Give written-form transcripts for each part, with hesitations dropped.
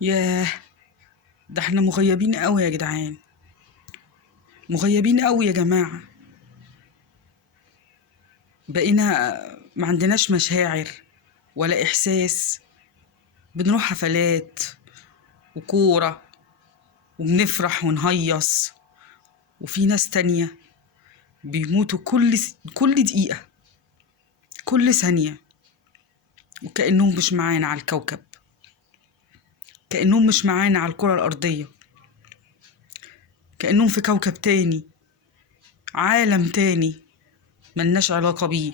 ياه، ده احنا مغيبين قوي يا جدعان، مغيبين قوي يا جماعة. بقينا ما عندناش مشاعر ولا إحساس. بنروح حفلات وكورة وبنفرح ونهيص، وفي ناس تانية بيموتوا كل دقيقة، كل ثانية، وكأنهم مش معانا على الكوكب، كأنهم مش معانا على الكرة الأرضية، كأنهم في كوكب تاني، عالم تاني ملناش علاقة بيه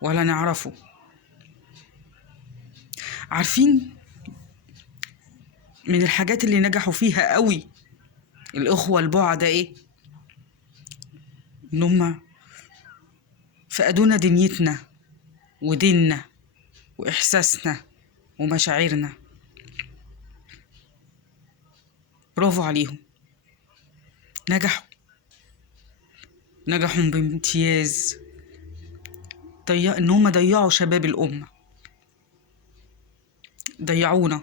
ولا نعرفه. عارفين من الحاجات اللي نجحوا فيها قوي الأخوة البعدة إيه؟ إن هما فقدونا دنيتنا وديننا وإحساسنا ومشاعرنا. برافو عليهم، نجحوا، نجحوا بامتياز. إن هما ضيعوا شباب الأمة، ضيعونا،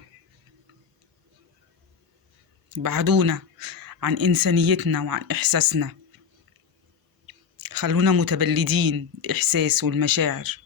بعدونا عن إنسانيتنا وعن إحساسنا، خلونا متبلدين الإحساس والمشاعر.